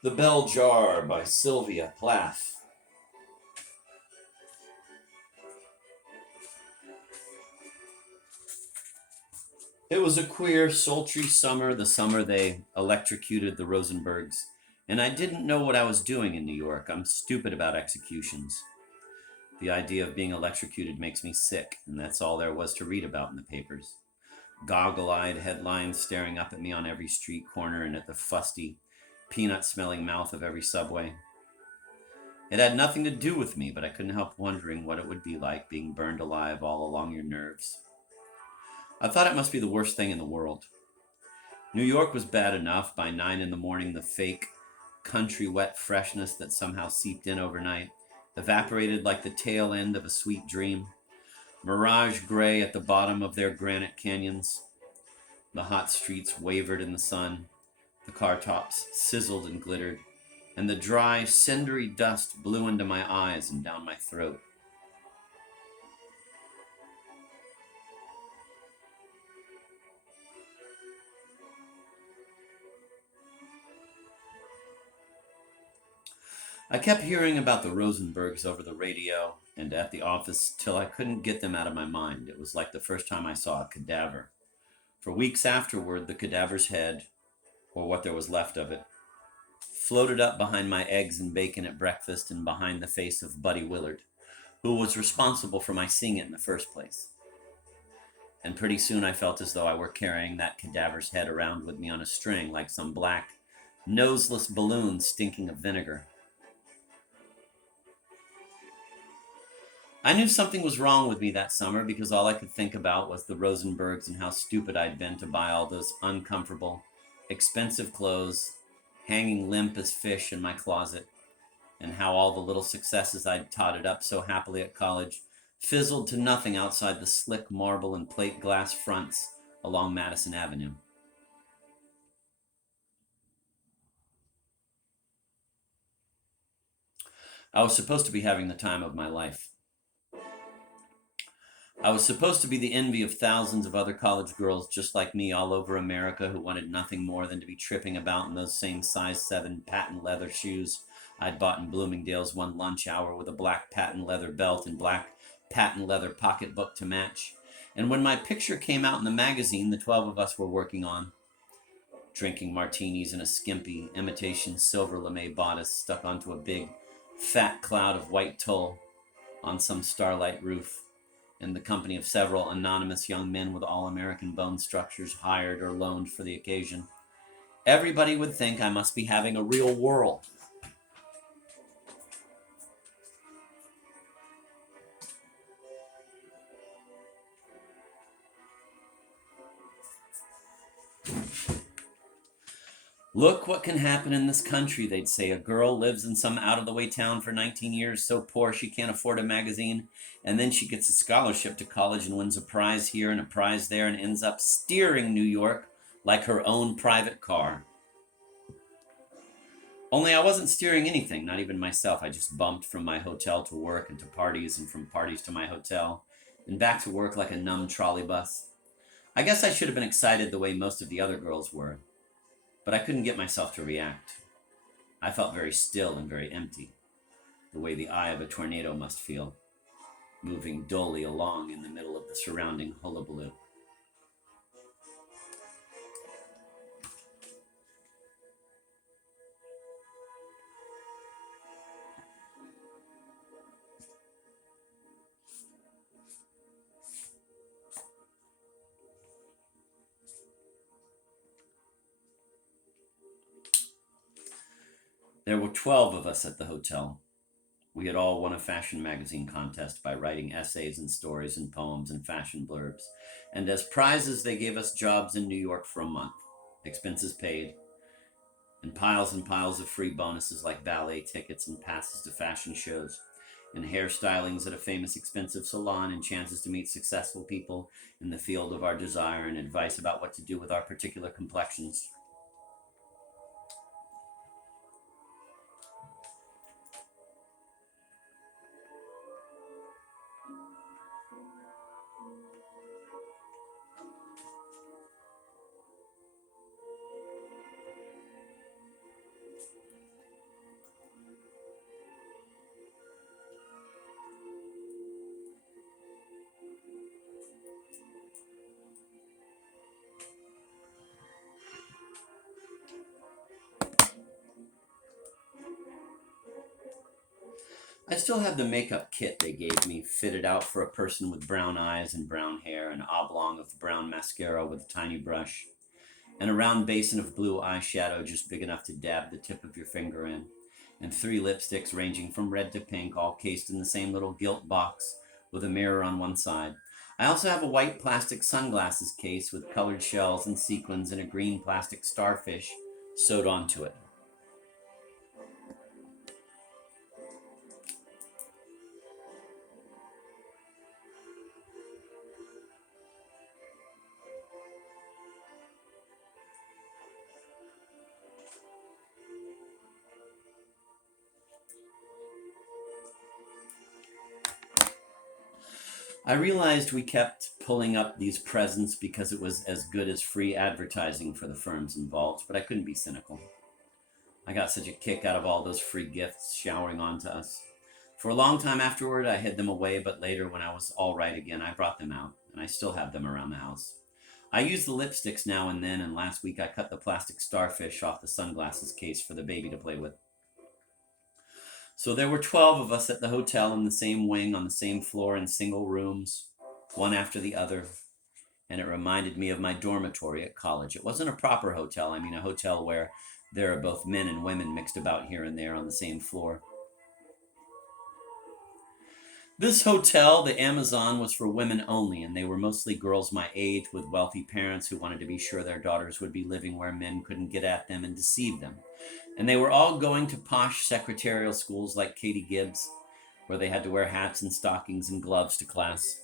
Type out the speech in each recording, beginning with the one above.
The Bell Jar by Sylvia Plath. It was a queer, sultry summer, the summer they electrocuted the Rosenbergs, and I didn't know what I was doing in New York. I'm stupid about executions. The idea of being electrocuted makes me sick, and that's all there was to read about in the papers. Goggle eyed headlines staring up at me on every street corner and at the fusty, peanut smelling mouth of every subway. It had nothing to do with me, but I couldn't help wondering what it would be like being burned alive all along your nerves. I thought it must be the worst thing in the world. New York was bad enough. By 9 in the morning, the fake, country wet freshness that somehow seeped in overnight evaporated like the tail end of a sweet dream. Mirage gray at the bottom of their granite canyons. The hot streets wavered in the sun. The car tops sizzled and glittered, and the dry, cindery dust blew into my eyes and down my throat. I kept hearing about the Rosenbergs over the radio and at the office till I couldn't get them out of my mind. It was like the first time I saw a cadaver. For weeks afterward, the cadaver's head, or what there was left of it, floated up behind my eggs and bacon at breakfast and behind the face of Buddy Willard, who was responsible for my seeing it in the first place. And pretty soon I felt as though I were carrying that cadaver's head around with me on a string like some black, noseless balloon stinking of vinegar. I knew something was wrong with me that summer because all I could think about was the Rosenbergs and how stupid I'd been to buy all those uncomfortable, expensive clothes, hanging limp as fish in my closet, and how all the little successes I'd totted up so happily at college fizzled to nothing outside the slick marble and plate glass fronts along Madison Avenue. I was supposed to be having the time of my life. I was supposed to be the envy of thousands of other college girls just like me all over America who wanted nothing more than to be tripping about in those same size 7 patent leather shoes I'd bought in Bloomingdale's one lunch hour with a black patent leather belt and black patent leather pocketbook to match. And when my picture came out in the magazine the 12 of us were working on, drinking martinis in a skimpy imitation silver lame bodice stuck onto a big, fat cloud of white tulle on some starlight roof, in the company of several anonymous young men with all American bone structures hired or loaned for the occasion. Everybody would think I must be having a real whirl. Look what can happen in this country, they'd say. A girl lives in some out of the way town for 19 years, so poor she can't afford a magazine, and then she gets a scholarship to college and wins a prize here and a prize there and ends up steering New York like her own private car. Only I wasn't steering anything, not even myself. I just bumped from my hotel to work and to parties and from parties to my hotel and back to work like a numb trolley bus. I guess I should have been excited the way most of the other girls were, but I couldn't get myself to react. I felt very still and very empty, the way the eye of a tornado must feel, moving dully along in the middle of the surrounding hullabaloo. There were 12 of us at the hotel. We had all won a fashion magazine contest by writing essays and stories and poems and fashion blurbs. And as prizes, they gave us jobs in New York for a month, expenses paid, and piles of free bonuses like valet tickets and passes to fashion shows, and hairstylings at a famous expensive salon, and chances to meet successful people in the field of our desire, and advice about what to do with our particular complexions. I still have the makeup kit they gave me, fitted out for a person with brown eyes and brown hair, an oblong of brown mascara with a tiny brush, and a round basin of blue eyeshadow just big enough to dab the tip of your finger in, and 3 lipsticks ranging from red to pink, all cased in the same little gilt box with a mirror on one side. I also have a white plastic sunglasses case with colored shells and sequins and a green plastic starfish sewed onto it. I realized we kept pulling up these presents because it was as good as free advertising for the firms involved, but I couldn't be cynical. I got such a kick out of all those free gifts showering onto us. For a long time afterward, I hid them away, but later, when I was all right again, I brought them out, and I still have them around the house. I use the lipsticks now and then, and last week I cut the plastic starfish off the sunglasses case for the baby to play with. So there were 12 of us at the hotel in the same wing, on the same floor, in single rooms, one after the other, and it reminded me of my dormitory at college. It wasn't a proper hotel, I mean a hotel where there are both men and women mixed about here and there on the same floor. This hotel, the Amazon, was for women only, and they were mostly girls my age with wealthy parents who wanted to be sure their daughters would be living where men couldn't get at them and deceive them. And they were all going to posh secretarial schools like Katie Gibbs, where they had to wear hats and stockings and gloves to class.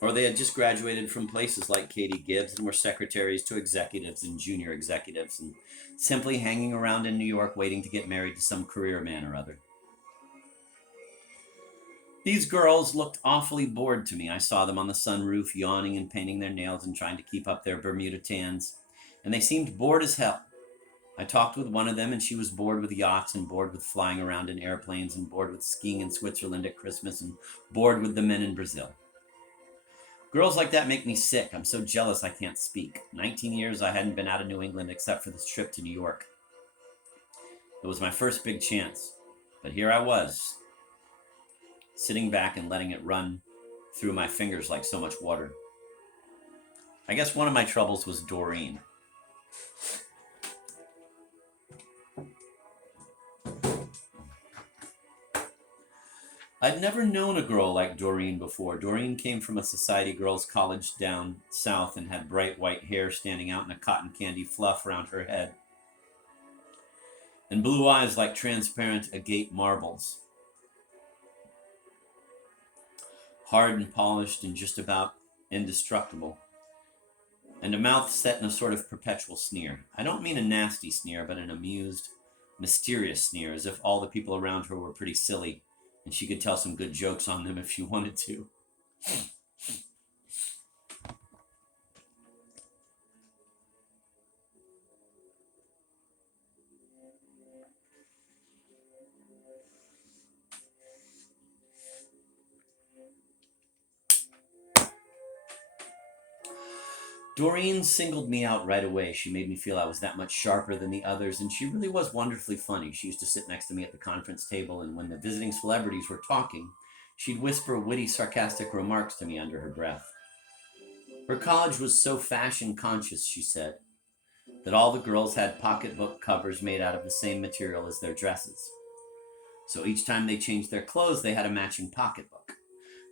Or they had just graduated from places like Katie Gibbs and were secretaries to executives and junior executives and simply hanging around in New York waiting to get married to some career man or other. These girls looked awfully bored to me. I saw them on the sunroof, yawning and painting their nails and trying to keep up their Bermuda tans. And they seemed bored as hell. I talked with one of them, and she was bored with yachts and bored with flying around in airplanes and bored with skiing in Switzerland at Christmas and bored with the men in Brazil. Girls like that make me sick. I'm so jealous I can't speak. 19 years I hadn't been out of New England except for this trip to New York. It was my first big chance. But here I was, sitting back and letting it run through my fingers like so much water. I guess one of my troubles was Doreen. I'd never known a girl like Doreen before. Doreen came from a society girls' college down south and had bright white hair standing out in a cotton candy fluff around her head, and blue eyes like transparent agate marbles, hard and polished and just about indestructible, and a mouth set in a sort of perpetual sneer. I don't mean a nasty sneer, but an amused, mysterious sneer, as if all the people around her were pretty silly and she could tell some good jokes on them if she wanted to. Doreen singled me out right away. She made me feel I was that much sharper than the others, and she really was wonderfully funny. She used to sit next to me at the conference table, and when the visiting celebrities were talking, she'd whisper witty, sarcastic remarks to me under her breath. Her college was so fashion conscious, she said, that all the girls had pocketbook covers made out of the same material as their dresses. So each time they changed their clothes, they had a matching pocketbook.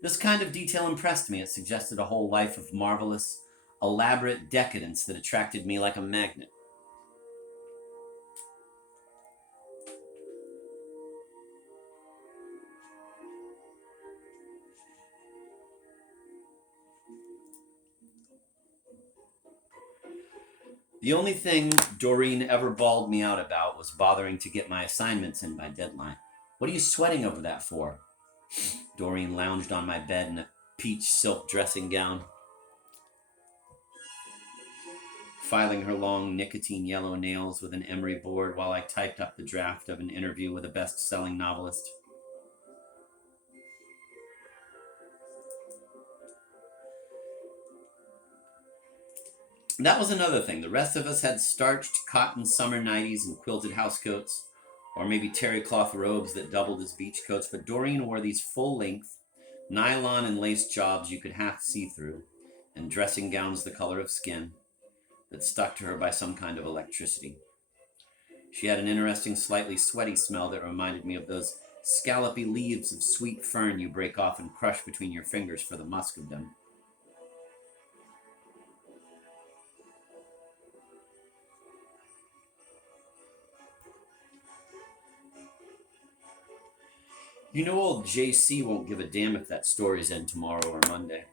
This kind of detail impressed me. It suggested a whole life of marvelous, elaborate decadence that attracted me like a magnet. The only thing Doreen ever bawled me out about was bothering to get my assignments in by deadline. What are you sweating over that for? Doreen lounged on my bed in a peach silk dressing gown. filing her long nicotine yellow nails with an emery board while I typed up the draft of an interview with a best-selling novelist. That was another thing. The rest of us had starched cotton summer nighties and quilted housecoats, or maybe terry cloth robes that doubled as beach coats, but Doreen wore these full-length, nylon and lace jobs you could half see through, and dressing gowns the color of skin that stuck to her by some kind of electricity. She had an interesting, slightly sweaty smell that reminded me of those scallopy leaves of sweet fern you break off and crush between your fingers for the musk of them. You know old JC won't give a damn if that story's in tomorrow or Monday.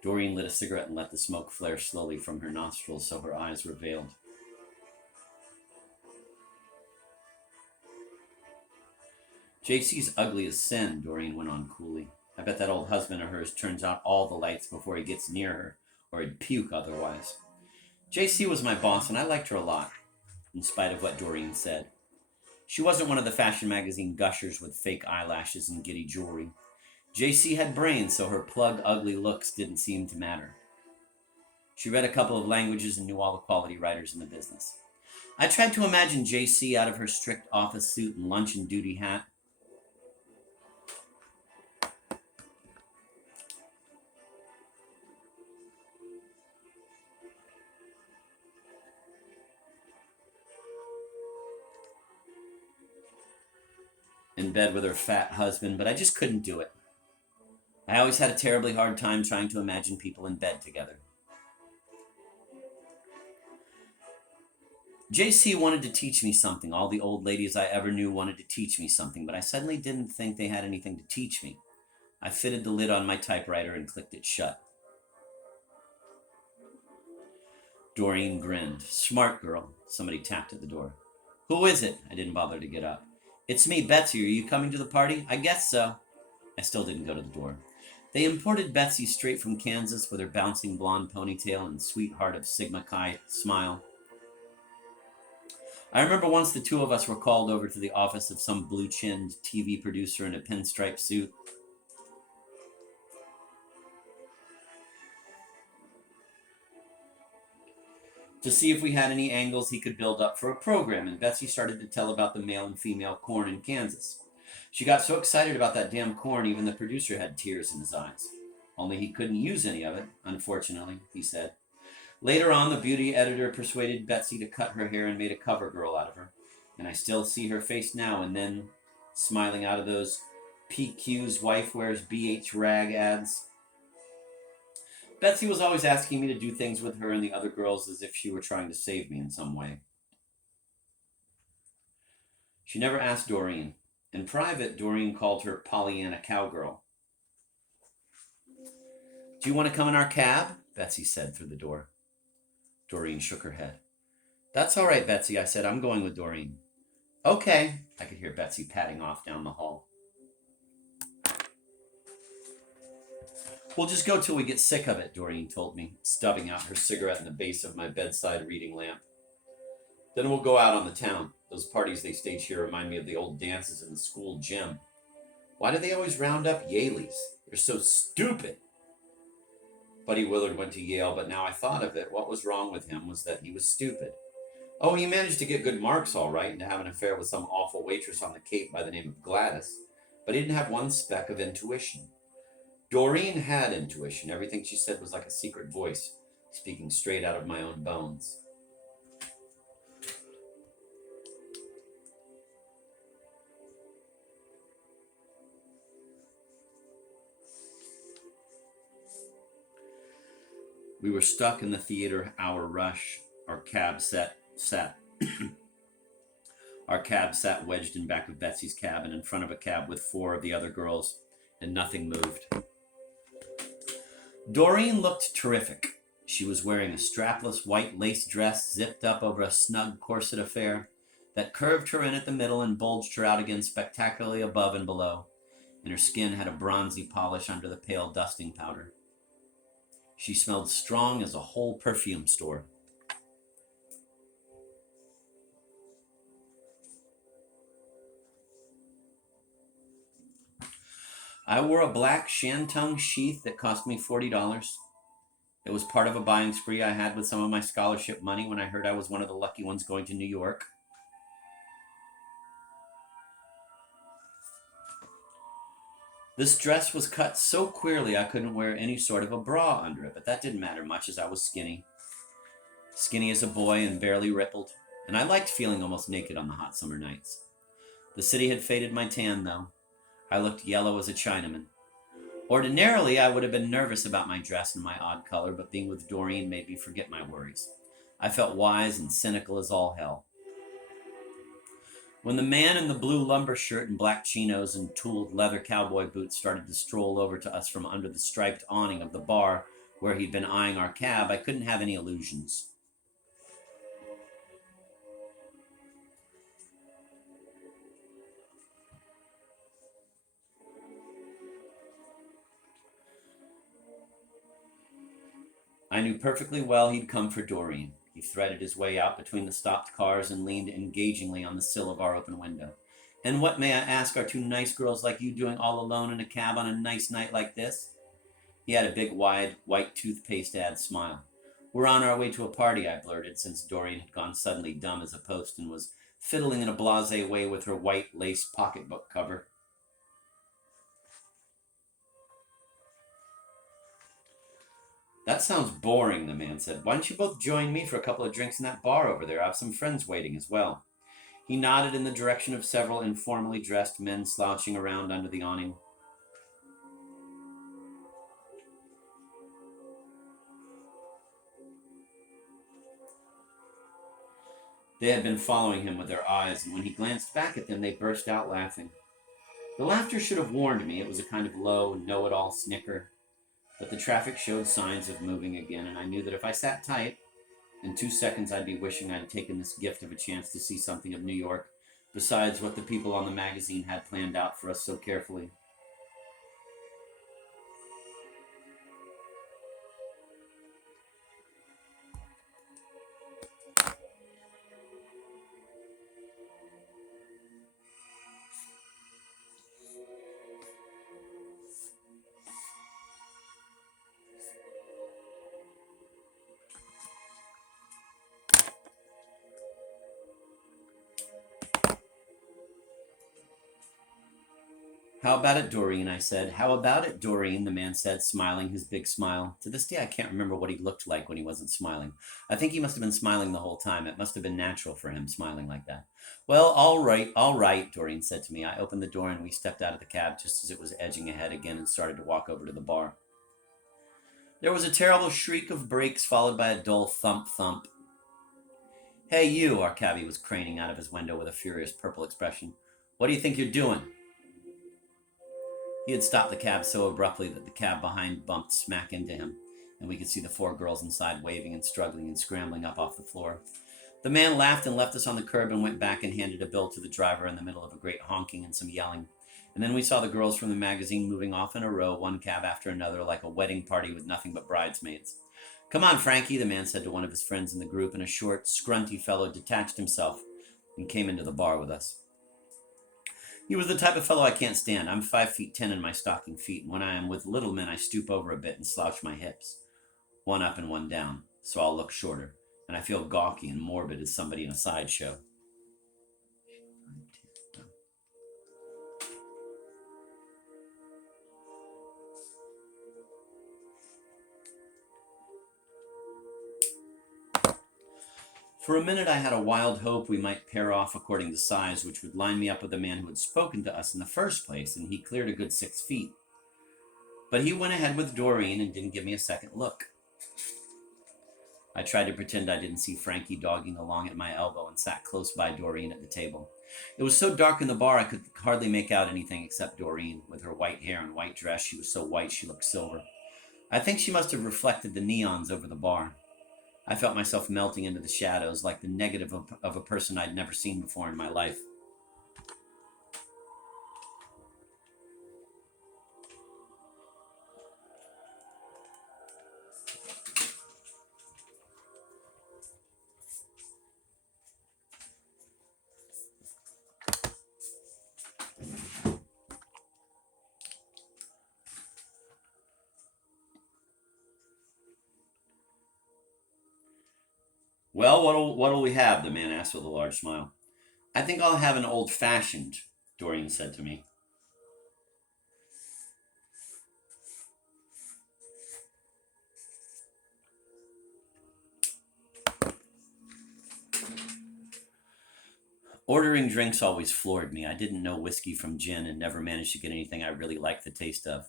Doreen lit a cigarette and let the smoke flare slowly from her nostrils so her eyes were veiled. JC's ugly as sin, Doreen went on coolly. I bet that old husband of hers turns out all the lights before he gets near her, or he'd puke otherwise. JC was my boss, and I liked her a lot, in spite of what Doreen said. She wasn't one of the fashion magazine gushers with fake eyelashes and giddy jewelry. JC had brains, so her plug ugly looks didn't seem to matter. She read a couple of languages and knew all the quality writers in the business. I tried to imagine JC out of her strict office suit and luncheon duty hat. In bed with her fat husband, but I just couldn't do it. I always had a terribly hard time trying to imagine people in bed together. JC wanted to teach me something. All the old ladies I ever knew wanted to teach me something, but I suddenly didn't think they had anything to teach me. I fitted the lid on my typewriter and clicked it shut. Doreen grinned. Smart girl. Somebody tapped at the door. Who is it? I didn't bother to get up. It's me, Betsy. Are you coming to the party? I guess so. I still didn't go to the door. They imported Betsy straight from Kansas with her bouncing blonde ponytail and sweetheart of Sigma Chi smile. I remember once the two of us were called over to the office of some blue-chinned TV producer in a pinstripe suit. To see if we had any angles he could build up for a program, and Betsy started to tell about the male and female corn in Kansas. She got so excited about that damn corn, even the producer had tears in his eyes. Only he couldn't use any of it, unfortunately, he said. Later on, the beauty editor persuaded Betsy to cut her hair and made a cover girl out of her. And I still see her face now and then, smiling out of those PQ's wife wears BH rag ads. Betsy was always asking me to do things with her and the other girls as if she were trying to save me in some way. She never asked Doreen. In private, Doreen called her Pollyanna Cowgirl. Do you want to come in our cab? Betsy said through the door. Doreen shook her head. That's all right, Betsy, I said. I'm going with Doreen. Okay, I could hear Betsy padding off down the hall. We'll just go till we get sick of it, Doreen told me, stubbing out her cigarette in the base of my bedside reading lamp. Then we'll go out on the town. Those parties they stage here remind me of the old dances in the school gym. Why do they always round up Yaleys? They're so stupid. Buddy Willard went to Yale, but now I thought of it, what was wrong with him was that he was stupid. Oh, he managed to get good marks all right and to have an affair with some awful waitress on the Cape by the name of Gladys, but he didn't have one speck of intuition. Doreen had intuition. Everything she said was like a secret voice, speaking straight out of my own bones. We were stuck in the theater hour rush. Our cab sat wedged in back of Betsy's cab and in front of a cab with four of the other girls, and nothing moved. Doreen looked terrific. She was wearing a strapless white lace dress zipped up over a snug corset affair that curved her in at the middle and bulged her out again spectacularly above and below, and her skin had a bronzy polish under the pale dusting powder. She smelled strong as a whole perfume store. I wore a black shantung sheath that cost me $40. It was part of a buying spree I had with some of my scholarship money when I heard I was one of the lucky ones going to New York. This dress was cut so queerly I couldn't wear any sort of a bra under it, but that didn't matter much as I was skinny. Skinny as a boy and barely rippled, and I liked feeling almost naked on the hot summer nights. The city had faded my tan, though. I looked yellow as a Chinaman. Ordinarily, I would have been nervous about my dress and my odd color, but being with Doreen made me forget my worries. I felt wise and cynical as all hell. When the man in the blue lumber shirt and black chinos and tooled leather cowboy boots started to stroll over to us from under the striped awning of the bar where he'd been eyeing our cab, I couldn't have any illusions. I knew perfectly well he'd come for Doreen. He threaded his way out between the stopped cars and leaned engagingly on the sill of our open window. "And what, may I ask, are two nice girls like you doing all alone in a cab on a nice night like this?" He had a big, wide, white toothpaste ad smile. "We're on our way to a party," I blurted, since Doreen had gone suddenly dumb as a post and was fiddling in a blasé way with her white lace pocketbook cover. "That sounds boring," the man said. "Why don't you both join me for a couple of drinks in that bar over there? I have some friends waiting as well." He nodded in the direction of several informally dressed men slouching around under the awning. They had been following him with their eyes, and when he glanced back at them, they burst out laughing. The laughter should have warned me. It was a kind of low, know-it-all snicker. But the traffic showed signs of moving again, and I knew that if I sat tight, in 2 seconds I'd be wishing I'd taken this gift of a chance to see something of New York, besides what the people on the magazine had planned out for us so carefully. "How about it, Doreen?" I said. "How about it, Doreen?" the man said, smiling his big smile. To this day, I can't remember what he looked like when he wasn't smiling. I think he must have been smiling the whole time. It must have been natural for him, smiling like that. "Well, all right," Doreen said to me. I opened the door and we stepped out of the cab just as it was edging ahead again and started to walk over to the bar. There was a terrible shriek of brakes followed by a dull thump thump. "Hey, you," our cabbie was craning out of his window with a furious purple expression. "What do you think you're doing?" He had stopped the cab so abruptly that the cab behind bumped smack into him, and we could see the four girls inside waving and struggling and scrambling up off the floor. The man laughed and left us on the curb and went back and handed a bill to the driver in the middle of a great honking and some yelling. And then we saw the girls from the magazine moving off in a row, one cab after another, like a wedding party with nothing but bridesmaids. "Come on, Frankie," the man said to one of his friends in the group, and a short, scrunty fellow detached himself and came into the bar with us. He was the type of fellow I can't stand. I'm 5'10" in my stocking feet, and when I am with little men, I stoop over a bit and slouch my hips, one up and one down, so I'll look shorter, and I feel gawky and morbid as somebody in a sideshow. For a minute, I had a wild hope we might pair off according to size, which would line me up with the man who had spoken to us in the first place, and he cleared a good 6 feet. But he went ahead with Doreen and didn't give me a second look. I tried to pretend I didn't see Frankie dogging along at my elbow and sat close by Doreen at the table. It was so dark in the bar I could hardly make out anything except Doreen. With her white hair and white dress, she was so white she looked silver. I think she must have reflected the neons over the bar. I felt myself melting into the shadows like the negative of a person I'd never seen before in my life. Well, what'll we have? The man asked with a large smile. I think I'll have an old fashioned, Doreen said to me. Ordering drinks always floored me. I didn't know whiskey from gin and never managed to get anything I really liked the taste of.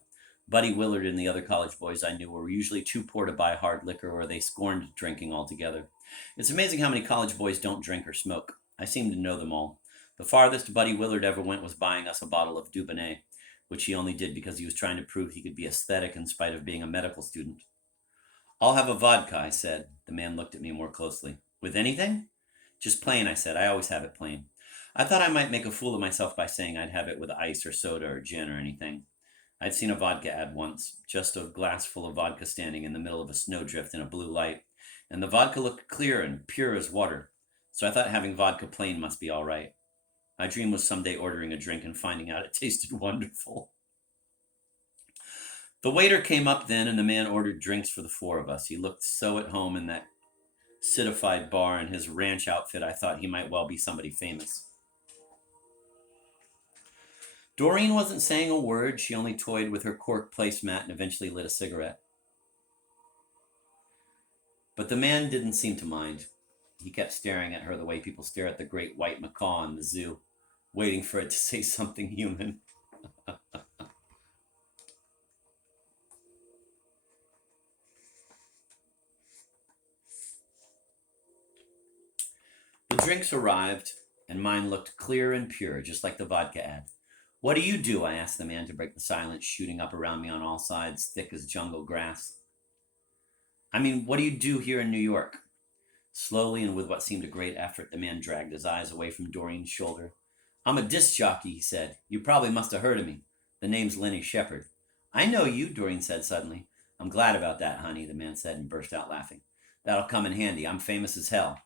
Buddy Willard and the other college boys I knew were usually too poor to buy hard liquor or they scorned drinking altogether. It's amazing how many college boys don't drink or smoke. I seem to know them all. The farthest Buddy Willard ever went was buying us a bottle of Dubonnet, which he only did because he was trying to prove he could be aesthetic in spite of being a medical student. I'll have a vodka, I said. The man looked at me more closely. With anything? Just plain, I said. I always have it plain. I thought I might make a fool of myself by saying I'd have it with ice or soda or gin or anything. I'd seen a vodka ad once, just a glass full of vodka standing in the middle of a snowdrift in a blue light, and the vodka looked clear and pure as water, so I thought having vodka plain must be all right. My dream was someday ordering a drink and finding out it tasted wonderful. The waiter came up then, and the man ordered drinks for the four of us. He looked so at home in that citified bar in his ranch outfit, I thought he might well be somebody famous. Doreen wasn't saying a word. She only toyed with her cork placemat and eventually lit a cigarette. But the man didn't seem to mind. He kept staring at her the way people stare at the great white macaw in the zoo, waiting for it to say something human. The drinks arrived, and mine looked clear and pure, just like the vodka ad. What do you do? I asked the man to break the silence shooting up around me on all sides, thick as jungle grass. I mean, what do you do here in New York? Slowly and with what seemed a great effort, the man dragged his eyes away from Doreen's shoulder. I'm a disc jockey, he said. You probably must have heard of me. The name's Lenny Shepard. I know you, Doreen said suddenly. I'm glad about that, honey, the man said and burst out laughing. That'll come in handy. I'm famous as hell.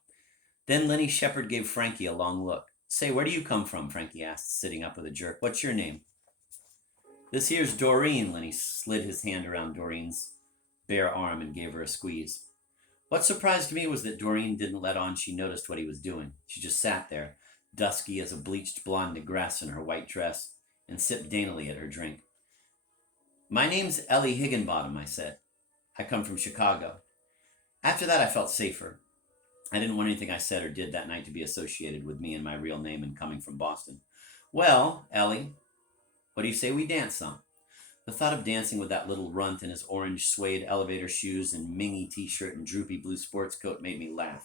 Then Lenny Shepard gave Frankie a long look. Say, where do you come from? Frankie asked, sitting up with a jerk. What's your name? This here's Doreen. Lenny slid his hand around Doreen's bare arm and gave her a squeeze. What surprised me was that Doreen didn't let on she noticed what he was doing. She just sat there, dusky as a bleached blonde negress in her white dress, and sipped daintily at her drink. My name's Ellie Higginbottom, I said. I come from Chicago. After that, I felt safer. I didn't want anything I said or did that night to be associated with me and my real name and coming from Boston. Well, Ellie, what do you say we dance some? The thought of dancing with that little runt in his orange suede elevator shoes and mingy t-shirt and droopy blue sports coat made me laugh.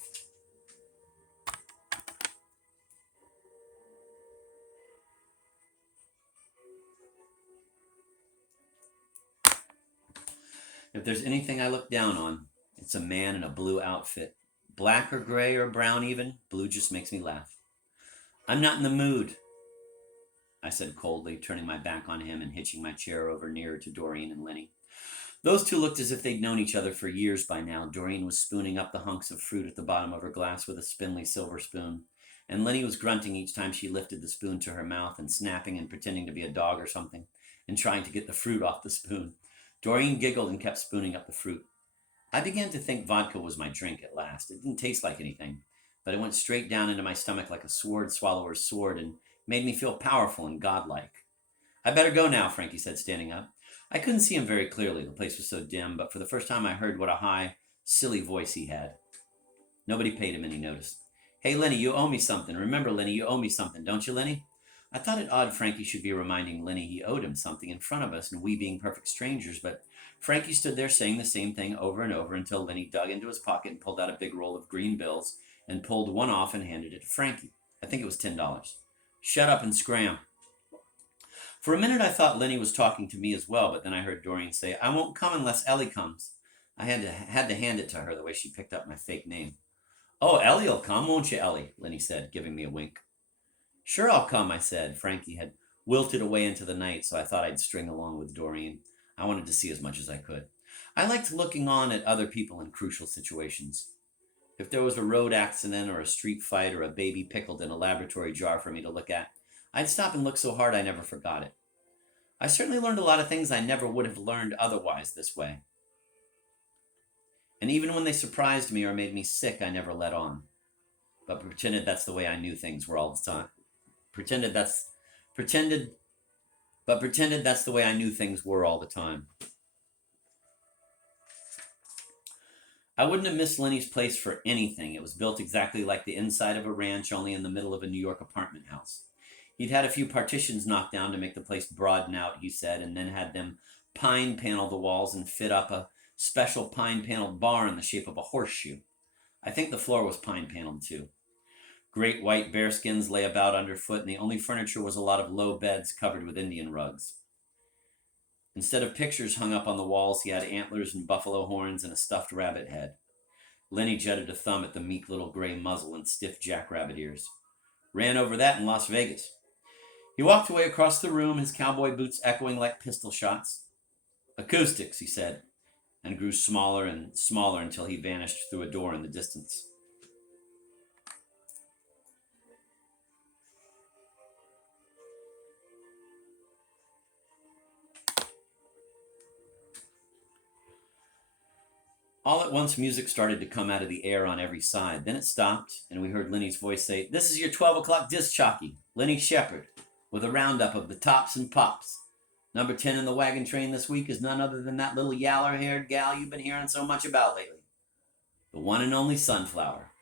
If there's anything I look down on, it's a man in a blue outfit. Black or gray or brown even, blue just makes me laugh. I'm not in the mood, I said coldly, turning my back on him and hitching my chair over nearer to Doreen and Lenny. Those two looked as if they'd known each other for years by now. Doreen was spooning up the hunks of fruit at the bottom of her glass with a spindly silver spoon, and Lenny was grunting each time she lifted the spoon to her mouth and snapping and pretending to be a dog or something and trying to get the fruit off the spoon. Doreen giggled and kept spooning up the fruit. I began to think vodka was my drink at last. It didn't taste like anything, but it went straight down into my stomach like a sword swallower's sword and made me feel powerful and godlike. I better go now, Frankie said, standing up. I couldn't see him very clearly. The place was so dim, but for the first time I heard what a high, silly voice he had. Nobody paid him any notice. Hey, Lenny, you owe me something. Remember, Lenny, you owe me something, don't you, Lenny? I thought it odd Frankie should be reminding Lenny he owed him something in front of us, and we being perfect strangers, but Frankie stood there saying the same thing over and over until Lenny dug into his pocket and pulled out a big roll of green bills and pulled one off and handed it to Frankie. I think it was $10. Shut up and scram. For a minute I thought Lenny was talking to me as well, but then I heard Doreen say, I won't come unless Ellie comes. I had to hand it to her the way she picked up my fake name. Oh, Ellie'll come, won't you, Ellie? Lenny said, giving me a wink. Sure I'll come, I said. Frankie had wilted away into the night, so I thought I'd string along with Doreen. I wanted to see as much as I could. I liked looking on at other people in crucial situations. If there was a road accident or a street fight or a baby pickled in a laboratory jar for me to look at, I'd stop and look so hard I never forgot it. I certainly learned a lot of things I never would have learned otherwise this way. And even when they surprised me or made me sick, I never let on, but pretended that's the way I knew things were all the time. Pretended that's pretended but pretended that's the way I knew things were all the time. I wouldn't have missed Lenny's place for anything. It was built exactly like the inside of a ranch, only in the middle of a New York apartment house. He'd had a few partitions knocked down to make the place broaden out, he said, and then had them pine panel the walls and fit up a special pine paneled bar in the shape of a horseshoe. I think the floor was pine paneled too. Great white bearskins lay about underfoot, and the only furniture was a lot of low beds covered with Indian rugs. Instead of pictures hung up on the walls, he had antlers and buffalo horns and a stuffed rabbit head. Lenny jutted a thumb at the meek little gray muzzle and stiff jackrabbit ears. Ran over that in Las Vegas. He walked away across the room, his cowboy boots echoing like pistol shots. Acoustics, he said, and grew smaller and smaller until he vanished through a door in the distance. All at once, music started to come out of the air on every side. Then it stopped, and we heard Lenny's voice say, "This is your 12 o'clock disc jockey, Lenny Shepard, with a roundup of the tops and pops. Number 10 in the wagon train this week is none other than that little yaller-haired gal you've been hearing so much about lately. The one and only Sunflower.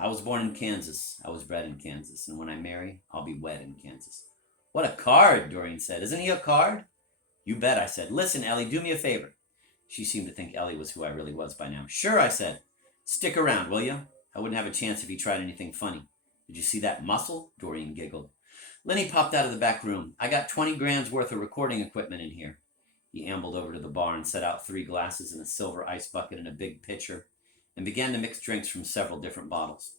I was born in Kansas. I was bred in Kansas. And when I marry, I'll be wed in Kansas." "What a card," Doreen said. "Isn't he a card?" "You bet," I said. "Listen, Ellie, do me a favor." She seemed to think Ellie was who I really was by now. "Sure," I said. "Stick around, will you? I wouldn't have a chance if he tried anything funny." "Did you see that muscle?" Doreen giggled. Lenny popped out of the back room. "I got 20 grand's worth of recording equipment in here." He ambled over to the bar and set out 3 glasses and a silver ice bucket and a big pitcher, and began to mix drinks from several different bottles.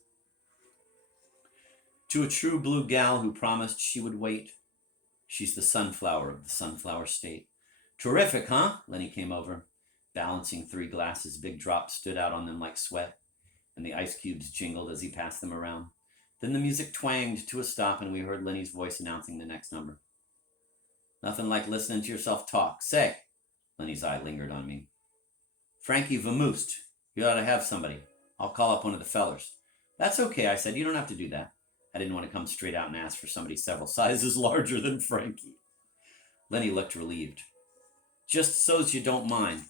"To a true blue gal who promised she would wait. She's the sunflower of the Sunflower State." "Terrific, huh?" Lenny came over. Balancing 3 glasses, big drops stood out on them like sweat, and the ice cubes jingled as he passed them around. Then the music twanged to a stop, and we heard Lenny's voice announcing the next number. "Nothing like listening to yourself talk. Say," Lenny's eye lingered on me. "Frankie vamoosed. You ought to have somebody. I'll call up one of the fellers." "That's okay," I said. "You don't have to do that." I didn't want to come straight out and ask for somebody several sizes larger than Frankie. Lenny looked relieved. "Just so's you don't mind.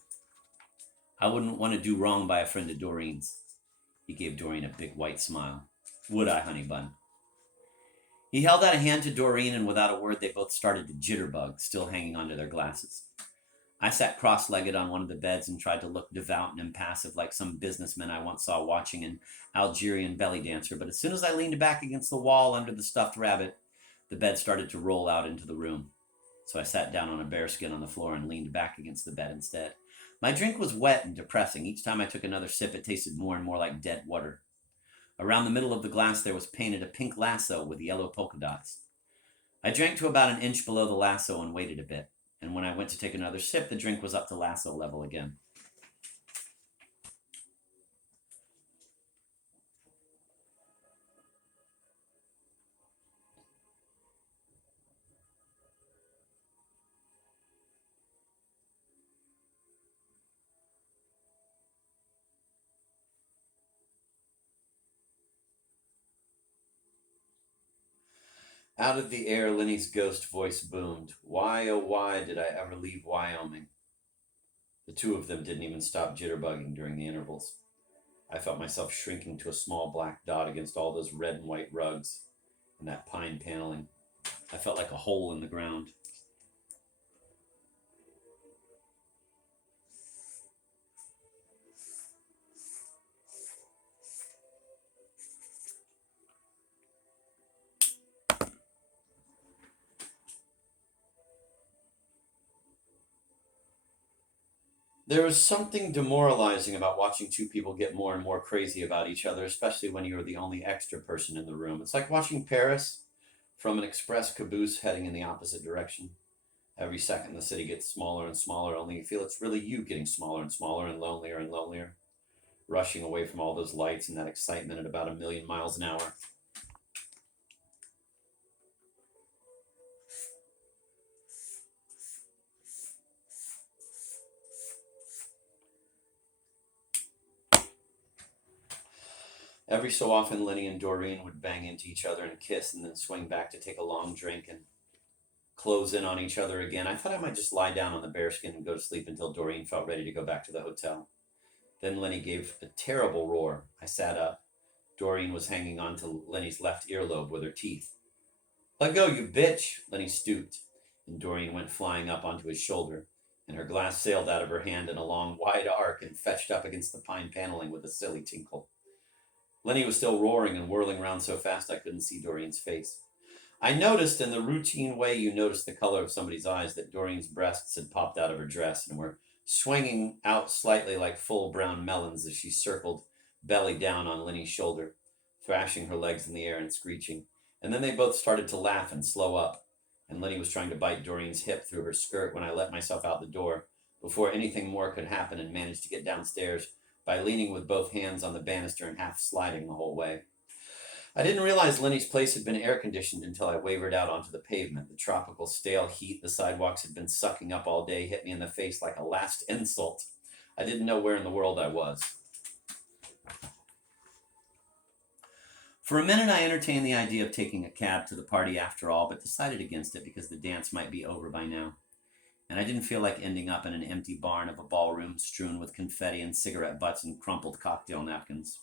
I wouldn't want to do wrong by a friend of Doreen's." He gave Doreen a big white smile. "Would I, honey bun?" He held out a hand to Doreen, and without a word, they both started to jitterbug, still hanging onto their glasses. I sat cross-legged on one of the beds and tried to look devout and impassive like some businessman I once saw watching an Algerian belly dancer, but as soon as I leaned back against the wall under the stuffed rabbit, the bed started to roll out into the room. So I sat down on a bearskin on the floor and leaned back against the bed instead. My drink was wet and depressing. Each time I took another sip, it tasted more and more like dead water. Around the middle of the glass there was painted a pink lasso with yellow polka dots. I drank to about an inch below the lasso and waited a bit, and when I went to take another sip, the drink was up to lasso level again. Out of the air, Lenny's ghost voice boomed. "Why, oh why, did I ever leave Wyoming?" The two of them didn't even stop jitterbugging during the intervals. I felt myself shrinking to a small black dot against all those red and white rugs and that pine paneling. I felt like a hole in the ground. There was something demoralizing about watching two people get more and more crazy about each other, especially when you're the only extra person in the room. It's like watching Paris from an express caboose heading in the opposite direction. Every second, the city gets smaller and smaller, only you feel it's really you getting smaller and smaller and lonelier, rushing away from all those lights and that excitement at about 1,000,000 miles an hour. Every so often, Lenny and Doreen would bang into each other and kiss and then swing back to take a long drink and close in on each other again. I thought I might just lie down on the bearskin and go to sleep until Doreen felt ready to go back to the hotel. Then Lenny gave a terrible roar. I sat up. Doreen was hanging on to Lenny's left earlobe with her teeth. Let go, you bitch! Lenny stooped, and Doreen went flying up onto his shoulder, and her glass sailed out of her hand in a long, wide arc and fetched up against the pine paneling with a silly tinkle. Lenny was still roaring and whirling around so fast I couldn't see Doreen's face. I noticed, in the routine way you notice the color of somebody's eyes, that Doreen's breasts had popped out of her dress and were swinging out slightly like full brown melons as she circled belly down on Lenny's shoulder, thrashing her legs in the air and screeching. And then they both started to laugh and slow up, and Lenny was trying to bite Doreen's hip through her skirt when I let myself out the door before anything more could happen and managed to get downstairs by leaning with both hands on the banister and half sliding the whole way. I didn't realize Lenny's place had been air-conditioned until I wavered out onto the pavement. The tropical, stale heat the sidewalks had been sucking up all day hit me in the face like a last insult. I didn't know where in the world I was. For a minute, I entertained the idea of taking a cab to the party after all, but decided against it because the dance might be over by now. And I didn't feel like ending up in an empty barn of a ballroom strewn with confetti and cigarette butts and crumpled cocktail napkins.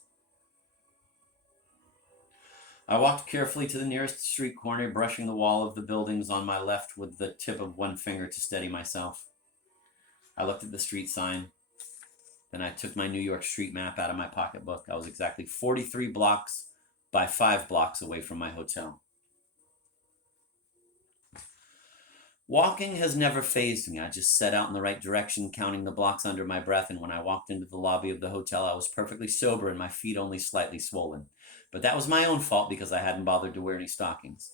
I walked carefully to the nearest street corner, brushing the wall of the buildings on my left with the tip of one finger to steady myself. I looked at the street sign. Then I took my New York street map out of my pocketbook. I was exactly 43 blocks by 5 blocks away from my hotel. Walking has never fazed me. I just set out in the right direction, counting the blocks under my breath, and when I walked into the lobby of the hotel, I was perfectly sober and my feet only slightly swollen. But that was my own fault because I hadn't bothered to wear any stockings.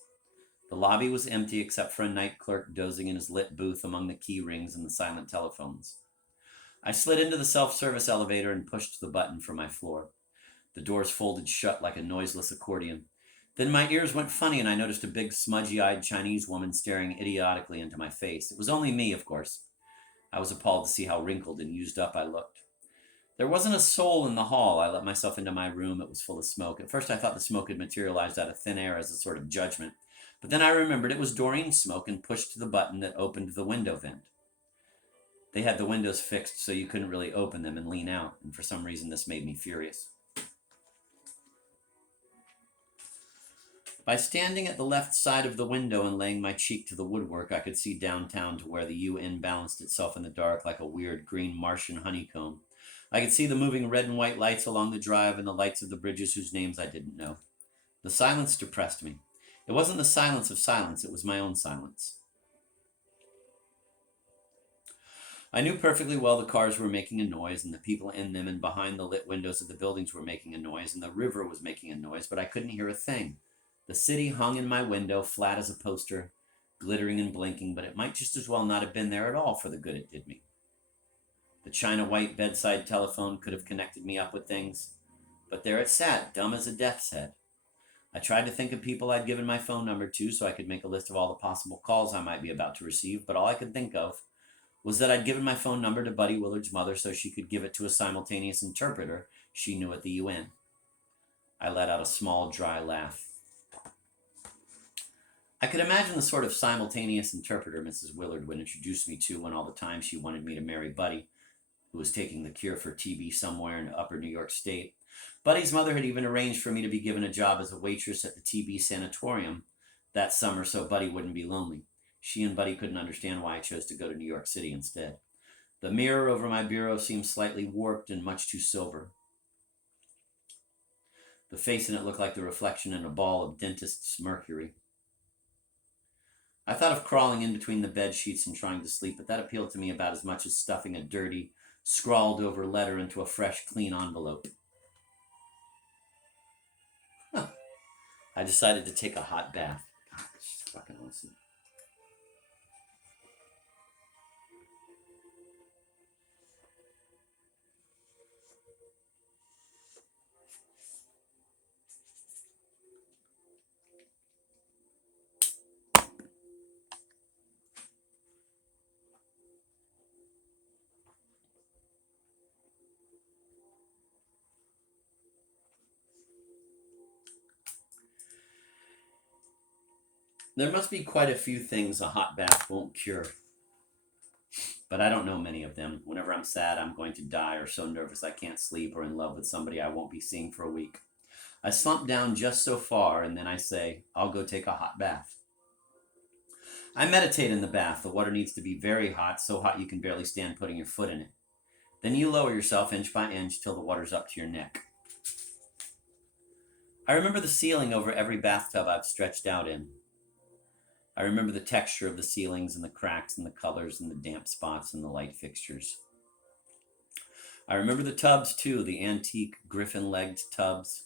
The lobby was empty except for a night clerk dozing in his lit booth among the key rings and the silent telephones. I slid into the self-service elevator and pushed the button for my floor. The doors folded shut like a noiseless accordion. Then my ears went funny and I noticed a big smudgy-eyed Chinese woman staring idiotically into my face. It was only me, of course. I was appalled to see how wrinkled and used up I looked. There wasn't a soul in the hall. I let myself into my room. It was full of smoke. At first I thought the smoke had materialized out of thin air as a sort of judgment. But then I remembered it was Doreen's smoke and pushed the button that opened the window vent. They had the windows fixed so you couldn't really open them and lean out, and for some reason this made me furious. By standing at the left side of the window and laying my cheek to the woodwork, I could see downtown to where the UN balanced itself in the dark like a weird green Martian honeycomb. I could see the moving red and white lights along the drive and the lights of the bridges whose names I didn't know. The silence depressed me. It wasn't the silence of silence, it was my own silence. I knew perfectly well the cars were making a noise, and the people in them and behind the lit windows of the buildings were making a noise, and the river was making a noise, but I couldn't hear a thing. The city hung in my window, flat as a poster, glittering and blinking, but it might just as well not have been there at all for the good it did me. The china white bedside telephone could have connected me up with things, but there it sat, dumb as a death's head. I tried to think of people I'd given my phone number to so I could make a list of all the possible calls I might be about to receive, but all I could think of was that I'd given my phone number to Buddy Willard's mother so she could give it to a simultaneous interpreter she knew at the UN. I let out a small, dry laugh. I could imagine the sort of simultaneous interpreter Mrs. Willard would introduce me to when all the time she wanted me to marry Buddy, who was taking the cure for TB somewhere in upper New York State. Buddy's mother had even arranged for me to be given a job as a waitress at the TB sanatorium that summer so Buddy wouldn't be lonely. She and Buddy couldn't understand why I chose to go to New York City instead. The mirror over my bureau seemed slightly warped and much too silver. The face in it looked like the reflection in a ball of dentist's mercury. I thought of crawling in between the bed sheets and trying to sleep, but that appealed to me about as much as stuffing a dirty, scrawled-over letter into a fresh, clean envelope. I decided to take a hot bath. God, this is fucking awesome. There must be quite a few things a hot bath won't cure, but I don't know many of them. Whenever I'm sad I'm going to die, or so nervous I can't sleep, or in love with somebody I won't be seeing for a week, I slump down just so far, and then I say, I'll go take a hot bath. I meditate in the bath. The water needs to be very hot, so hot you can barely stand putting your foot in it. Then you lower yourself inch by inch till the water's up to your neck. I remember the ceiling over every bathtub I've stretched out in. I remember the texture of the ceilings and the cracks and the colors and the damp spots and the light fixtures. I remember the tubs too, the antique griffin-legged tubs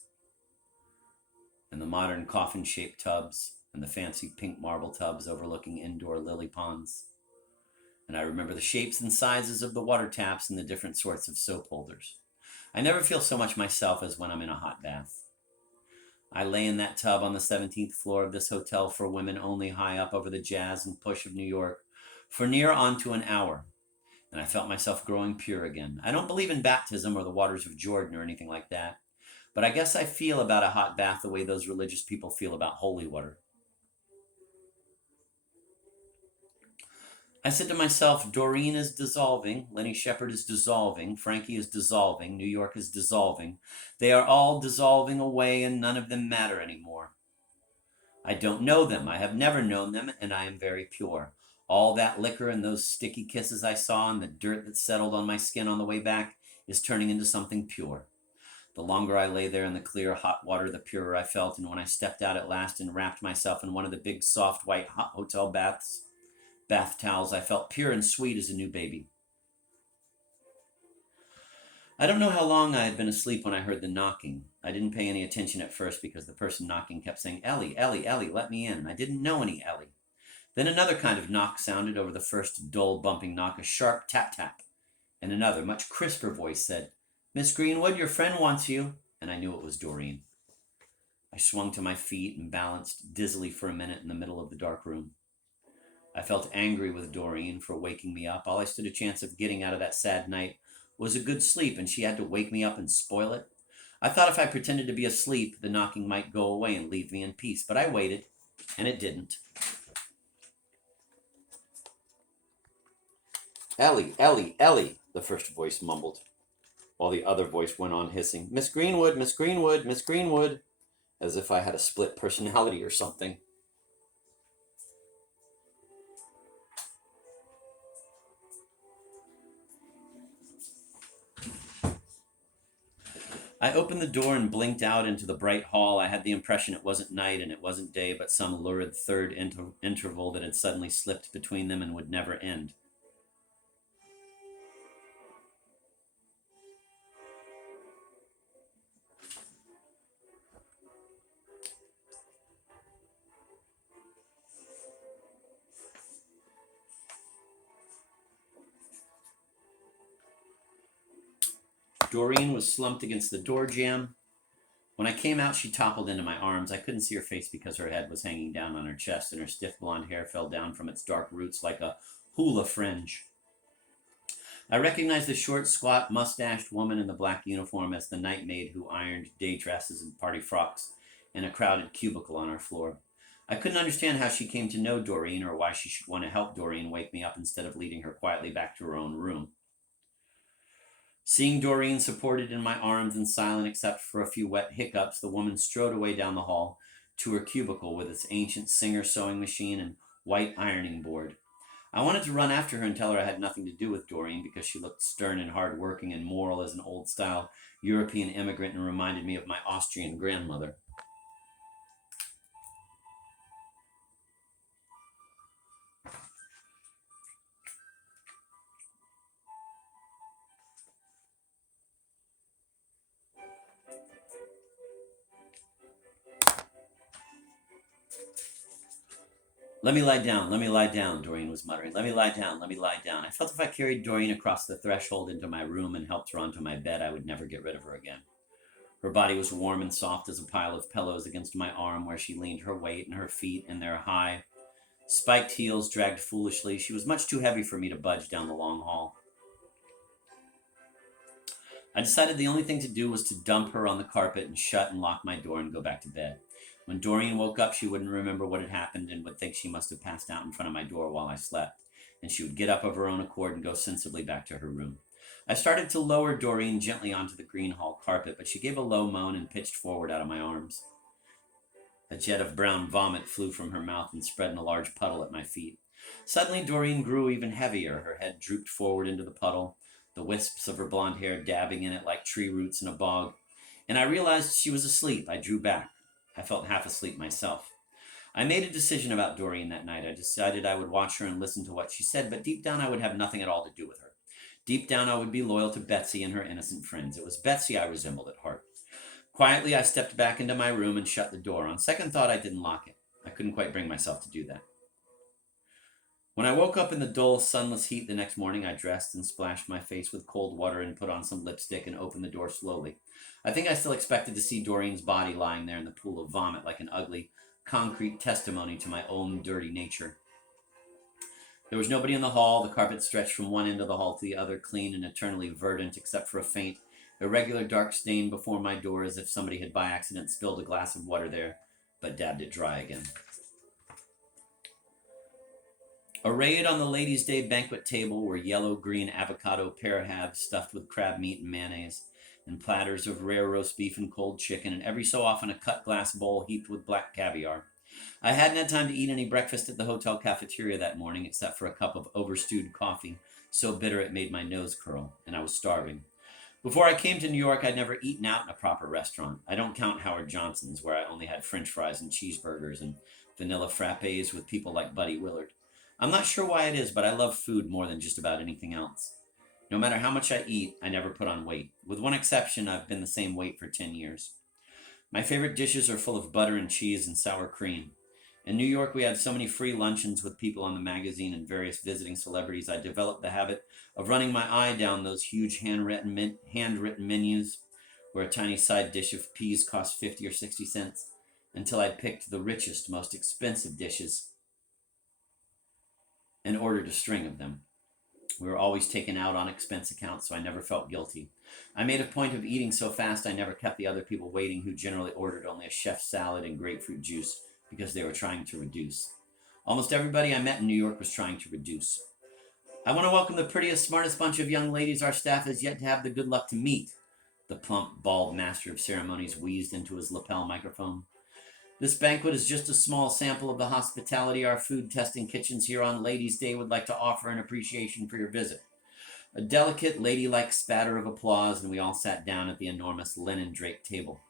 and the modern coffin-shaped tubs and the fancy pink marble tubs overlooking indoor lily ponds. And I remember the shapes and sizes of the water taps and the different sorts of soap holders. I never feel so much myself as when I'm in a hot bath. I lay in that tub on the 17th floor of this hotel for women only, high up over the jazz and push of New York, for near onto an hour, and I felt myself growing pure again. I don't believe in baptism or the waters of Jordan or anything like that, but I guess I feel about a hot bath the way those religious people feel about holy water. I said to myself, Doreen is dissolving, Lenny Shepard is dissolving, Frankie is dissolving, New York is dissolving. They are all dissolving away and none of them matter anymore. I don't know them, I have never known them, and I am very pure. All that liquor and those sticky kisses I saw and the dirt that settled on my skin on the way back is turning into something pure. The longer I lay there in the clear, hot water, the purer I felt, and when I stepped out at last and wrapped myself in one of the big, soft, white hot hotel bath towels, I felt pure and sweet as a new baby. I don't know how long I had been asleep when I heard the knocking. I didn't pay any attention at first because the person knocking kept saying, Ellie, Ellie, Ellie, let me in. I didn't know any Ellie. Then another kind of knock sounded over the first dull, bumping knock, a sharp tap-tap. And another, much crisper voice said, Miss Greenwood, your friend wants you. And I knew it was Doreen. I swung to my feet and balanced dizzily for a minute in the middle of the dark room. I felt angry with Doreen for waking me up. All I stood a chance of getting out of that sad night was a good sleep, and she had to wake me up and spoil it. I thought if I pretended to be asleep, the knocking might go away and leave me in peace, but I waited, and it didn't. Ellie, Ellie, Ellie, the first voice mumbled, while the other voice went on hissing, Miss Greenwood, Miss Greenwood, Miss Greenwood, as if I had a split personality or something. I opened the door and blinked out into the bright hall. I had the impression it wasn't night and it wasn't day, but some lurid third interval that had suddenly slipped between them and would never end. Doreen was slumped against the door jamb. When I came out, she toppled into my arms. I couldn't see her face because her head was hanging down on her chest, and her stiff blonde hair fell down from its dark roots like a hula fringe. I recognized the short, squat, mustached woman in the black uniform as the night maid who ironed day dresses and party frocks in a crowded cubicle on our floor. I couldn't understand how she came to know Doreen or why she should want to help Doreen wake me up instead of leading her quietly back to her own room. Seeing Doreen supported in my arms and silent except for a few wet hiccups, the woman strode away down the hall to her cubicle with its ancient Singer sewing machine and white ironing board. I wanted to run after her and tell her I had nothing to do with Doreen because she looked stern and hard-working and moral as an old-style European immigrant and reminded me of my Austrian grandmother. Let me lie down, Doreen was muttering. Let me lie down. I felt if I carried Doreen across the threshold into my room and helped her onto my bed, I would never get rid of her again. Her body was warm and soft as a pile of pillows against my arm where she leaned her weight, and her feet in their high, spiked heels dragged foolishly. She was much too heavy for me to budge down the long hall. I decided the only thing to do was to dump her on the carpet and shut and lock my door and go back to bed. When Doreen woke up, she wouldn't remember what had happened and would think she must have passed out in front of my door while I slept, and she would get up of her own accord and go sensibly back to her room. I started to lower Doreen gently onto the green hall carpet, but she gave a low moan and pitched forward out of my arms. A jet of brown vomit flew from her mouth and spread in a large puddle at my feet. Suddenly, Doreen grew even heavier. Her head drooped forward into the puddle, the wisps of her blonde hair dabbing in it like tree roots in a bog. And I realized she was asleep. I drew back. I felt half asleep myself. I made a decision about Doreen that night. I decided I would watch her and listen to what she said, but deep down I would have nothing at all to do with her. Deep down I would be loyal to Betsy and her innocent friends. It was Betsy I resembled at heart. Quietly, I stepped back into my room and shut the door. On second thought, I didn't lock it. I couldn't quite bring myself to do that. When I woke up in the dull, sunless heat the next morning, I dressed and splashed my face with cold water and put on some lipstick and opened the door slowly. I think I still expected to see Doreen's body lying there in the pool of vomit like an ugly, concrete testimony to my own dirty nature. There was nobody in the hall. The carpet stretched from one end of the hall to the other, clean and eternally verdant, except for a faint, irregular dark stain before my door, as if somebody had by accident spilled a glass of water there, but dabbed it dry again. Arrayed on the ladies' day banquet table were yellow-green avocado pear halves stuffed with crab meat and mayonnaise, and platters of rare roast beef and cold chicken, and every so often a cut glass bowl heaped with black caviar. I hadn't had time to eat any breakfast at the hotel cafeteria that morning, except for a cup of overstewed coffee, so bitter it made my nose curl, and I was starving. Before I came to New York, I'd never eaten out in a proper restaurant. I don't count Howard Johnson's, where I only had French fries and cheeseburgers and vanilla frappes with people like Buddy Willard. I'm not sure why it is, but I love food more than just about anything else. No matter how much I eat, I never put on weight. With one exception, I've been the same weight for 10 years. My favorite dishes are full of butter and cheese and sour cream. In New York, we had so many free luncheons with people on the magazine and various visiting celebrities, I developed the habit of running my eye down those huge handwritten menus where a tiny side dish of peas cost 50 or 60 cents until I picked the richest, most expensive dishes and ordered a string of them. We were always taken out on expense accounts, so I never felt guilty. I made a point of eating so fast I never kept the other people waiting who generally ordered only a chef's salad and grapefruit juice because they were trying to reduce. Almost everybody I met in New York was trying to reduce. I want to welcome the prettiest, smartest bunch of young ladies our staff has yet to have the good luck to meet, the plump, bald master of ceremonies wheezed into his lapel microphone. This banquet is just a small sample of the hospitality our food testing kitchens here on Ladies' Day would like to offer in appreciation for your visit. A delicate, ladylike spatter of applause, and we all sat down at the enormous linen-draped table.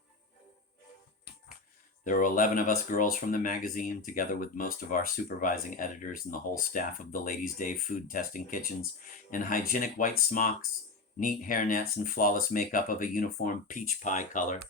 There were 11 of us girls from the magazine, together with most of our supervising editors and the whole staff of the Ladies' Day food testing kitchens, in hygienic white smocks, neat hairnets, and flawless makeup of a uniform peach pie color.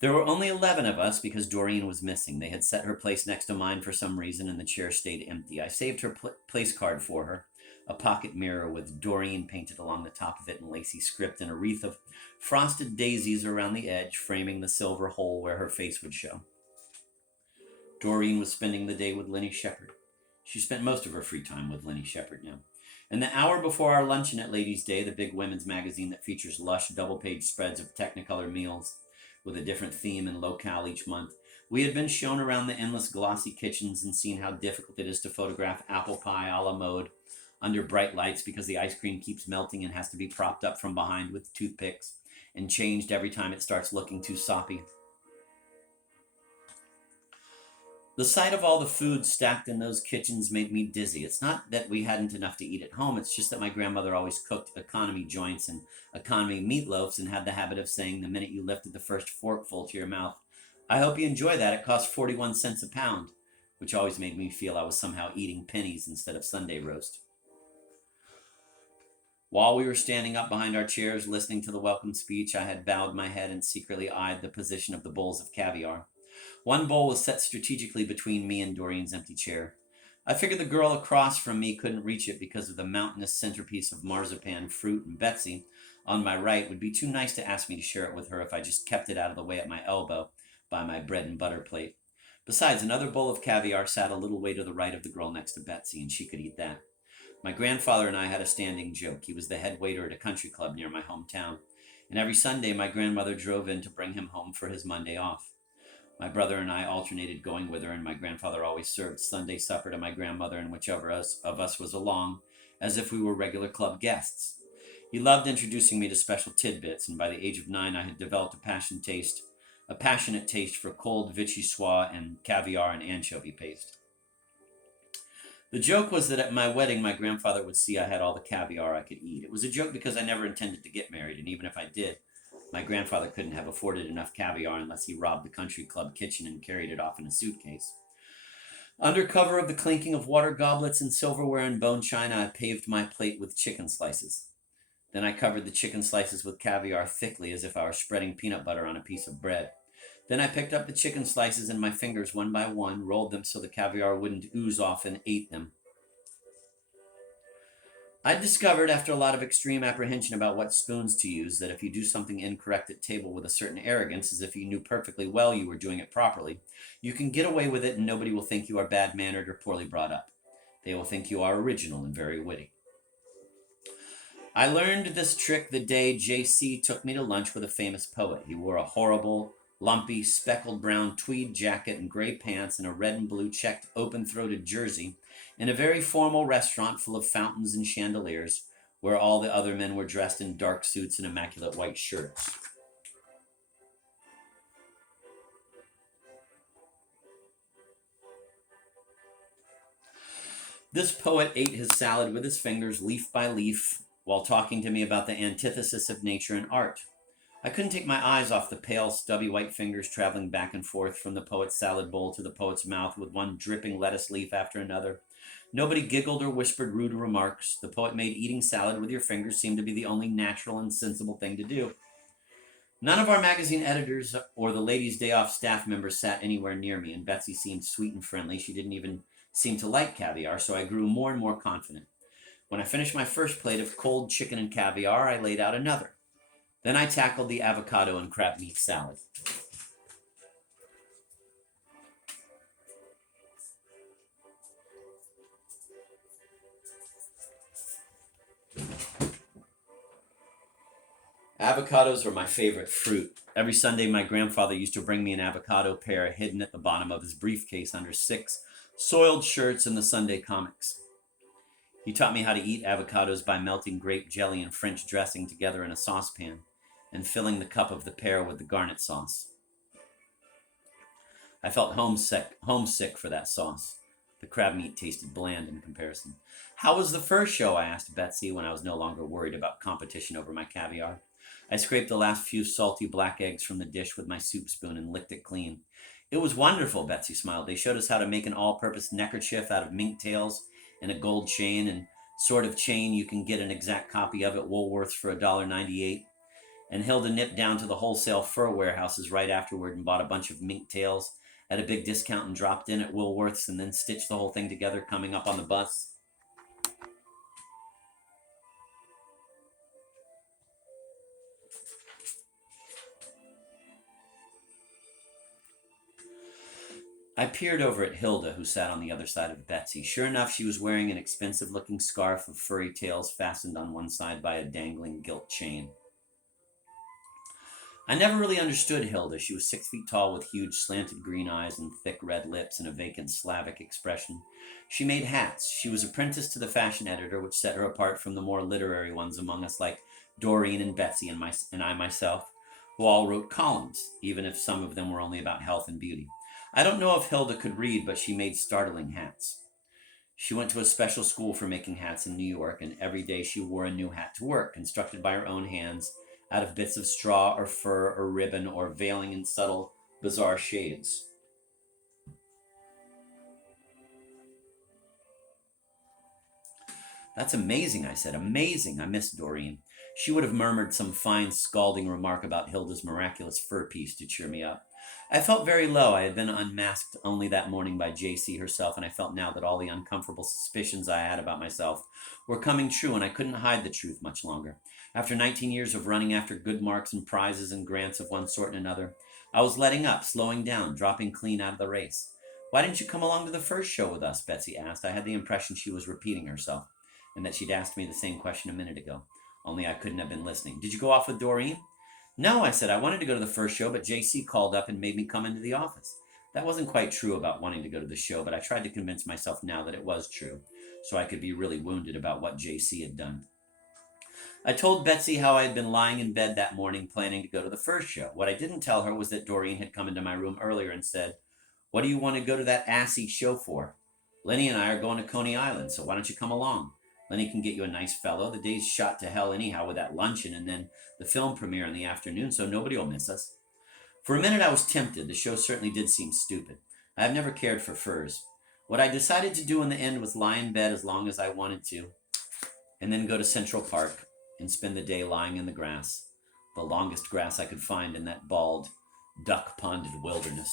There were only 11 of us because Doreen was missing. They had set her place next to mine for some reason, and the chair stayed empty. I saved her place card for her, a pocket mirror with Doreen painted along the top of it in lacy script, and a wreath of frosted daisies around the edge, framing the silver hole where her face would show. Doreen was spending the day with Lenny Shepard. She spent most of her free time with Lenny Shepard now. And the hour before our luncheon at Ladies' Day, the big women's magazine that features lush double-page spreads of Technicolor meals with a different theme and locale each month, we had been shown around the endless glossy kitchens and seen how difficult it is to photograph apple pie a la mode under bright lights because the ice cream keeps melting and has to be propped up from behind with toothpicks and changed every time it starts looking too soppy. The sight of all the food stacked in those kitchens made me dizzy. It's not that we hadn't enough to eat at home, it's just that my grandmother always cooked economy joints and economy meatloafs and had the habit of saying the minute you lifted the first forkful to your mouth, "I hope you enjoy that, it costs 41 cents a pound," which always made me feel I was somehow eating pennies instead of Sunday roast. While we were standing up behind our chairs listening to the welcome speech, I had bowed my head and secretly eyed the position of the bowls of caviar. One bowl was set strategically between me and Doreen's empty chair. I figured the girl across from me couldn't reach it because of the mountainous centerpiece of marzipan, fruit, and Betsy on my right would be too nice to ask me to share it with her if I just kept it out of the way at my elbow by my bread and butter plate. Besides, another bowl of caviar sat a little way to the right of the girl next to Betsy, and she could eat that. My grandfather and I had a standing joke. He was the head waiter at a country club near my hometown, and every Sunday my grandmother drove in to bring him home for his Monday off. My brother and I alternated going with her, and my grandfather always served Sunday supper to my grandmother and whichever of us was along, as if we were regular club guests. He loved introducing me to special tidbits, and by the age of 9 I had developed a passionate taste for cold vichyssoise and caviar and anchovy paste. The joke was that at my wedding, my grandfather would see I had all the caviar I could eat. It was a joke because I never intended to get married, and even if I did, my grandfather couldn't have afforded enough caviar unless he robbed the country club kitchen and carried it off in a suitcase. Under cover of the clinking of water goblets and silverware and bone china, I paved my plate with chicken slices. Then I covered the chicken slices with caviar thickly as if I were spreading peanut butter on a piece of bread. Then I picked up the chicken slices in my fingers one by one, rolled them so the caviar wouldn't ooze off, and ate them. I discovered, after a lot of extreme apprehension about what spoons to use, that if you do something incorrect at table with a certain arrogance, as if you knew perfectly well you were doing it properly, you can get away with it and nobody will think you are bad-mannered or poorly brought up. They will think you are original and very witty. I learned this trick the day J.C. took me to lunch with a famous poet. He wore a horrible, lumpy, speckled brown tweed jacket and gray pants and a red and blue checked open-throated jersey in a very formal restaurant full of fountains and chandeliers, where all the other men were dressed in dark suits and immaculate white shirts. This poet ate his salad with his fingers, leaf by leaf, while talking to me about the antithesis of nature and art. I couldn't take my eyes off the pale, stubby white fingers traveling back and forth from the poet's salad bowl to the poet's mouth with one dripping lettuce leaf after another. Nobody giggled or whispered rude remarks. The poet made eating salad with your fingers seem to be the only natural and sensible thing to do. None of our magazine editors or the ladies' day off staff members sat anywhere near me, and Betsy seemed sweet and friendly. She didn't even seem to like caviar, so I grew more and more confident. When I finished my first plate of cold chicken and caviar, I laid out another. Then I tackled the avocado and crab meat salad. Avocados are my favorite fruit. Every Sunday, my grandfather used to bring me an avocado pear hidden at the bottom of his briefcase under 6 soiled shirts and the Sunday comics. He taught me how to eat avocados by melting grape jelly and French dressing together in a saucepan and filling the cup of the pear with the garnet sauce. I felt homesick for that sauce. The crab meat tasted bland in comparison. How was the first show? I asked Betsy when I was no longer worried about competition over my caviar. I scraped the last few salty black eggs from the dish with my soup spoon and licked it clean. It was wonderful, Betsy smiled. They showed us how to make an all-purpose neckerchief out of mink tails and a gold chain, and sort of chain you can get an exact copy of at Woolworth's for $1.98. And Hilda nipped down to the wholesale fur warehouses right afterward and bought a bunch of mink tails at a big discount and dropped in at Woolworth's and then stitched the whole thing together coming up on the bus. I peered over at Hilda, who sat on the other side of Betsy. Sure enough, she was wearing an expensive-looking scarf of furry tails fastened on one side by a dangling gilt chain. I never really understood Hilda. She was 6 feet tall with huge slanted green eyes and thick red lips and a vacant Slavic expression. She made hats. She was apprenticed to the fashion editor, which set her apart from the more literary ones among us like Doreen and Betsy and I myself, who all wrote columns, even if some of them were only about health and beauty. I don't know if Hilda could read, but she made startling hats. She went to a special school for making hats in New York, and every day she wore a new hat to work, constructed by her own hands out of bits of straw or fur or ribbon or veiling in subtle, bizarre shades. That's amazing, I said. Amazing. I miss Doreen. She would have murmured some fine, scalding remark about Hilda's miraculous fur piece to cheer me up. I felt very low. I had been unmasked only that morning by J.C. herself, and I felt now that all the uncomfortable suspicions I had about myself were coming true, and I couldn't hide the truth much longer. After 19 years of running after good marks and prizes and grants of one sort and another, I was letting up, slowing down, dropping clean out of the race. "Why didn't you come along to the first show with us?" Betsy asked. I had the impression she was repeating herself. and that she'd asked me the same question a minute ago, only I couldn't have been listening. Did you go off with Doreen? No, I said. I wanted to go to the first show, but JC called up and made me come into the office. That wasn't quite true about wanting to go to the show, but I tried to convince myself now that it was true, so I could be really wounded about what JC had done. I told Betsy how I had been lying in bed that morning planning to go to the first show. What I didn't tell her was that Doreen had come into my room earlier and said, "What do you want to go to that assy show for? Lenny and I are going to Coney Island, so why don't you come along? Lenny can get you a nice fellow. The day's shot to hell anyhow with that luncheon and then the film premiere in the afternoon, so nobody will miss us." For a minute I was tempted. The show certainly did seem stupid. I have never cared for furs. What I decided to do in the end was lie in bed as long as I wanted to, and then go to Central Park and spend the day lying in the grass, the longest grass I could find in that bald, duck-ponded wilderness.